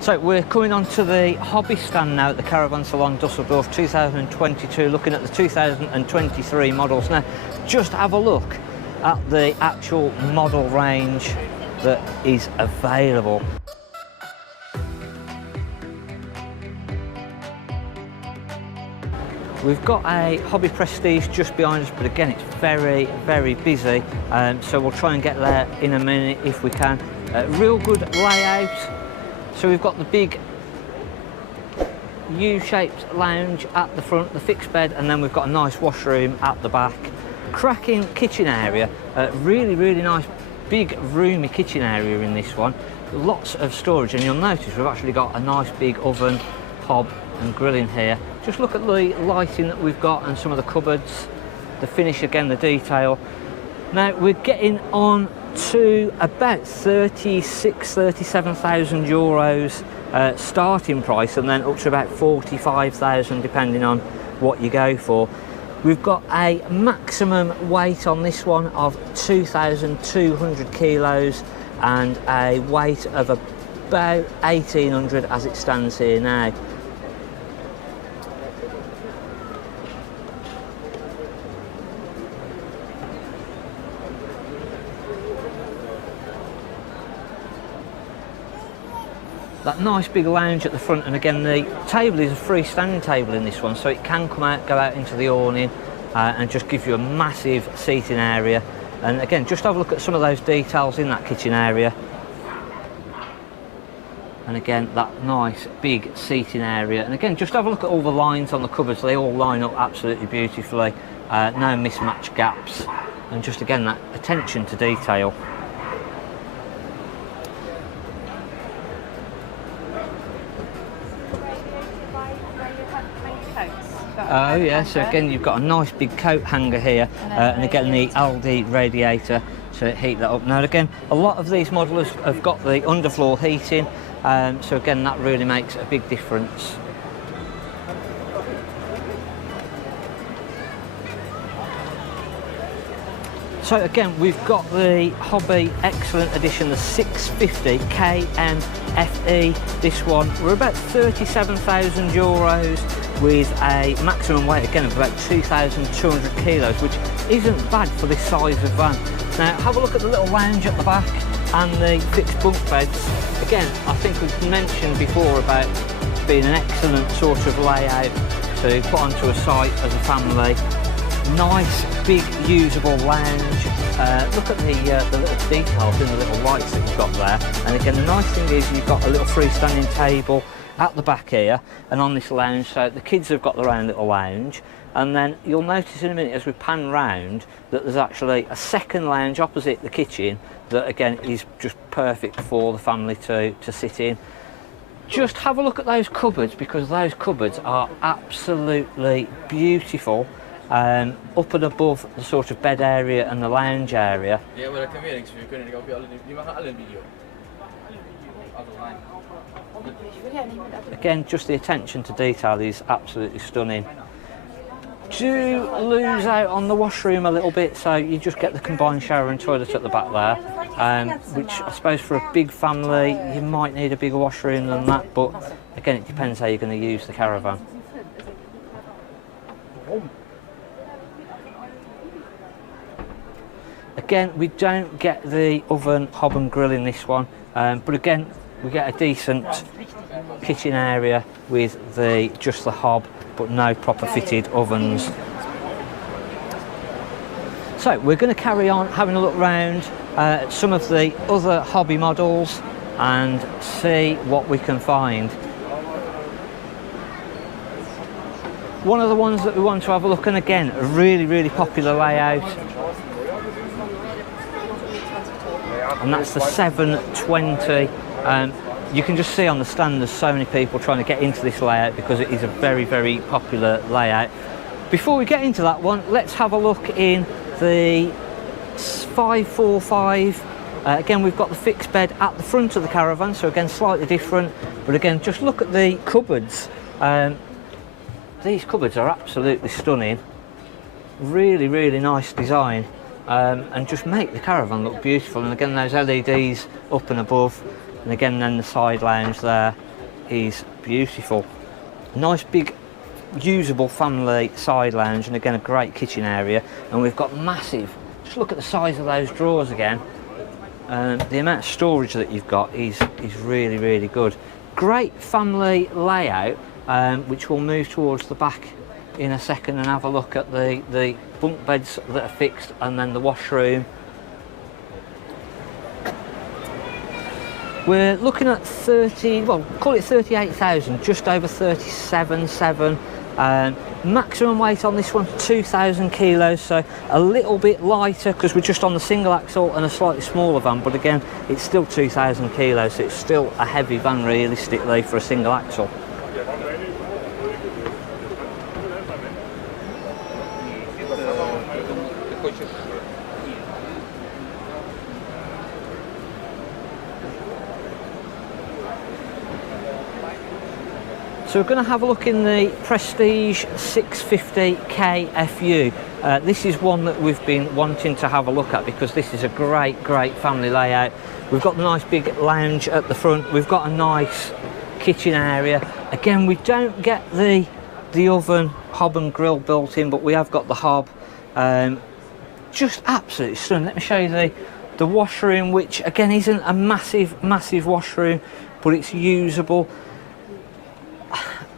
So we're coming on to the hobby stand now at the Caravan Salon Dusseldorf 2022, looking at the 2023 models. Now, just have a look at the actual model range that is available. We've got a Hobby Prestige just behind us, but again, it's very, very busy. So we'll try and get there in a minute if we can. Real good layout. So we've got the big U-shaped lounge at the front, the fixed bed, and then we've got a nice washroom at the back. Cracking kitchen area, really, really nice, big, roomy kitchen area in this one. Lots of storage, and you'll notice we've actually got a nice big oven, hob, and grill in here. Just look at the lighting that we've got and some of the cupboards, the finish again, the detail. Now we're getting on to about 37,000 euros starting price, and then up to about 45,000 depending on what you go for. We've got a maximum weight on this one of 2,200 kilos and a weight of about 1,800 as it stands here now. That nice big lounge at the front, and again the table is a freestanding table in this one, so it can come out, go out into the awning and just give you a massive seating area. And again, just have a look at some of those details in that kitchen area. And again, that nice big seating area. And again, just have a look at all the lines on the cupboards. They all line up absolutely beautifully. No mismatched gaps. And just again, that attention to detail. Oh yeah, so again you've got a nice big coat hanger here, and again the Aldi radiator to heat that up. Now again, a lot of these models have got the underfloor heating, so again that really makes a big difference. So again, we've got the Hobby Excellent Edition, the 650 KWFU. This one, we're about 37,000 euros with a maximum weight again of about 2,200 kilos, which isn't bad for this size of van. Now have a look at the little lounge at the back and the fixed bunk beds. Again, I think we've mentioned before about being an excellent sort of layout to put onto a site as a family. Nice big usable lounge. Look at the little details in the little lights that you've got there. And again, the nice thing is you've got a little freestanding table at the back here and on this lounge, so the kids have got their own little lounge. And then you'll notice in a minute as we pan round that there's actually a second lounge opposite the kitchen that again is just perfect for the family to sit in. Just have a look at those cupboards, because those cupboards are absolutely beautiful. Up and above the sort of bed area and the lounge area. Again, just the attention to detail is absolutely stunning. Do lose out on the washroom a little bit, so you just get the combined shower and toilet at the back there, which I suppose for a big family you might need a bigger washroom than that, but again it depends how you're going to use the caravan. Again, we don't get the oven, hob and grill in this one, but again we get a decent kitchen area with just the hob, but no proper fitted ovens. So we're going to carry on having a look round at some of the other hobby models and see what we can find. One of the ones that we want to have a look, and again a really, really popular layout, and that's the 720. You can just see on the stand there's so many people trying to get into this layout because it is a very, very popular layout. Before we get into that one, let's have a look in the 545. Again, we've got the fixed bed at the front of the caravan, so again slightly different, but again just look at the cupboards. These cupboards are absolutely stunning. Really, really nice design. And just make the caravan look beautiful. And again, those LEDs up and above, and again then the side lounge there. is beautiful. Nice big usable family side lounge, and again a great kitchen area, and we've got massive, just look at the size of those drawers again. The amount of storage that you've got is really, really good. Great family layout, which we'll move towards the back in a second and have a look at the bunk beds that are fixed, and then the washroom. We're looking at 30, well, call it 38,000, just over 37,700. Maximum weight on this one 2,000 kilos, so a little bit lighter because we're just on the single axle and a slightly smaller van, but again it's still 2,000 kilos, so it's still a heavy van realistically for a single axle. So we're going to have a look in the Prestige 650 KFU. This is one that we've been wanting to have a look at because this is a great family layout. We've got the nice big lounge at the front, we've got a nice kitchen area. Again, we don't get the oven, hob and grill built in, but we have got the hob. Just absolutely stunning. Let me show you the washroom, which again isn't a massive washroom, but it's usable.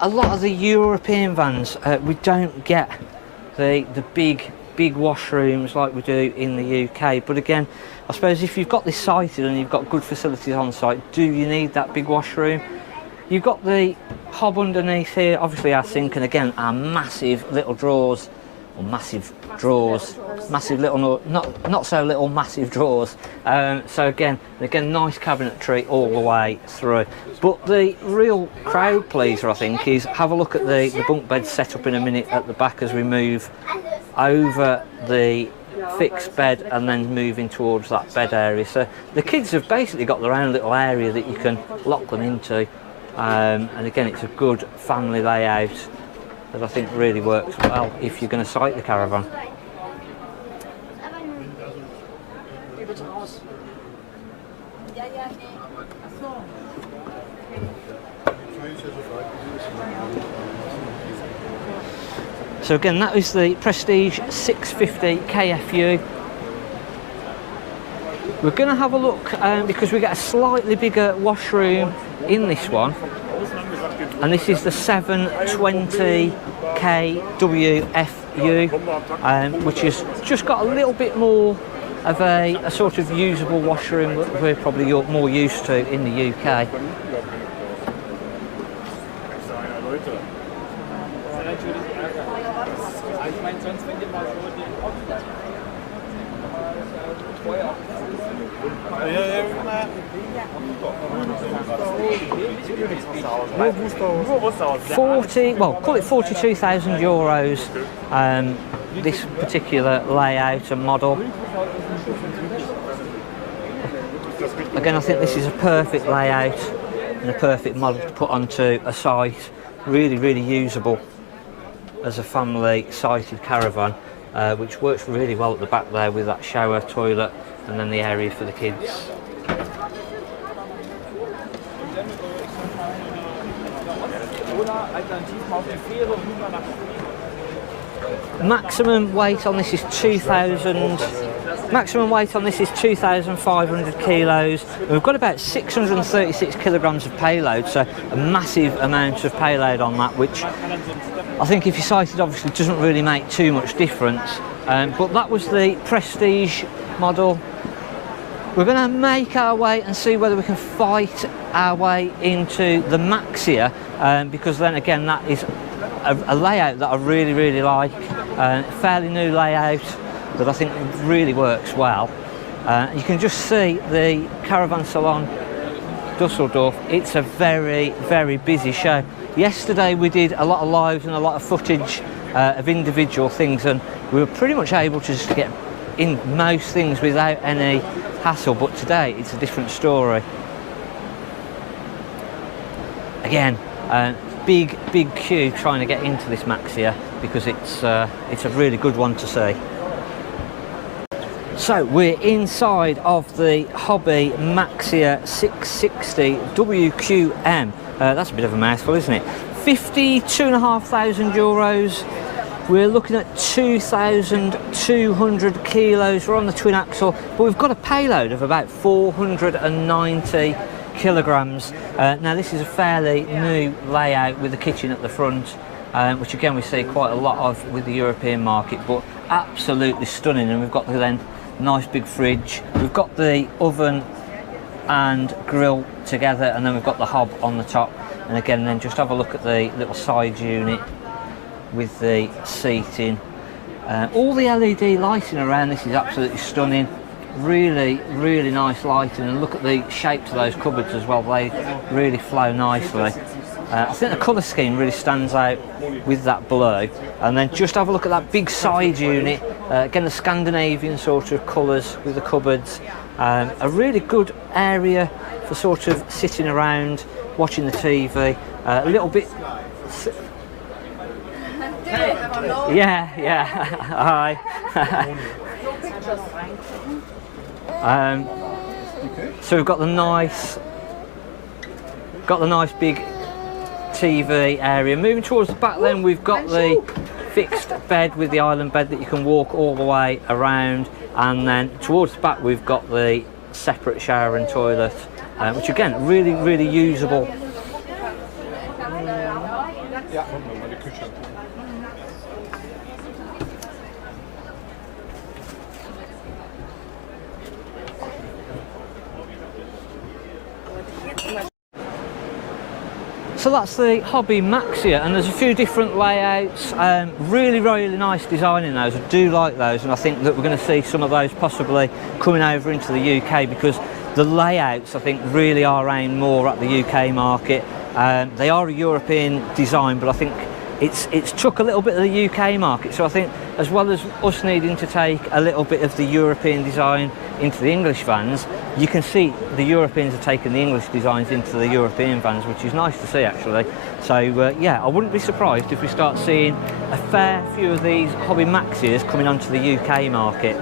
A lot of the European vans, we don't get the big washrooms like we do in the UK, but again, I suppose if you've got this sited and you've got good facilities on site, do you need that big washroom? You've got the hob underneath here, obviously our sink, and again our massive little drawers, or massive drawers, massive little, not so little, massive drawers. So again nice cabinetry all the way through. But the real crowd pleaser, I think, is have a look at the bunk bed set up in a minute at the back as we move over the fixed bed and then moving towards that bed area. So the kids have basically got their own little area that you can lock them into, and again it's a good family layout that I think really works well if you're going to site the caravan. So again, that is the Prestige 650 KFU. We're going to have a look because we get a slightly bigger washroom in this one, and this is the 720 KWFU, which has just got a little bit more of a sort of usable washroom that we're probably more used to in the UK. Call it 42,000 euros, this particular layout and model. Again, I think this is a perfect layout and a perfect model to put onto a site. Really usable as a family sited caravan, which works really well at the back there with that shower, toilet, and then the area for the kids. Maximum weight on this is 2,500 kilos. We've got about 636 kilograms of payload, so a massive amount of payload on that, which I think if you're sighted obviously doesn't really make too much difference. But that was the Prestige model. We're going to make our way and see whether we can fight our way into the Maxia, because then again that is a layout that I really like, fairly new layout that I think really works well. You can just see the Caravan Salon Dusseldorf. It's a very busy show. Yesterday we did a lot of lives and a lot of footage of individual things, and we were pretty much able to just get in most things without any hassle, but today it's a different story. Again, big queue trying to get into this Maxia because it's a really good one to see. So we're inside of the Hobby Maxia 660 WQM. That's a bit of a mouthful, isn't it? 52,500 euros. We're looking at 2,200 kilos. We're on the twin axle, but we've got a payload of about 490 kilograms. Now this is a fairly new layout with the kitchen at the front, which again we see quite a lot of with the European market, but absolutely stunning. And we've got the then nice big fridge. We've got the oven and grill together, and then we've got the hob on the top. And again, then just have a look at the little side unit with the seating. All the LED lighting around this is absolutely stunning. Really, really nice lighting, and look at the shapes of those cupboards as well. They really flow nicely. I think the colour scheme really stands out with that blue. And then just have a look at that big side unit. Again, the Scandinavian sort of colours with the cupboards. A really good area for sort of sitting around, watching the TV. A little bit... Yeah, hi. So we've got the nice big TV area. Moving towards the back, then we've got the fixed bed with the island bed that you can walk all the way around, and then towards the back we've got the separate shower and toilet, which again really, really usable. So that's the Hobby Maxia, and there's a few different layouts. Really, really nice design in those. I do like those, and I think that we're going to see some of those possibly coming over into the UK, because the layouts I think really are aimed more at the UK market. They are a European design, but I think it's took a little bit of the UK market. So I think as well as us needing to take a little bit of the European design into the English vans, you can see the Europeans are taking the English designs into the European vans, which is nice to see actually. So yeah, I wouldn't be surprised if we start seeing a fair few of these Hobby Maxias coming onto the UK market.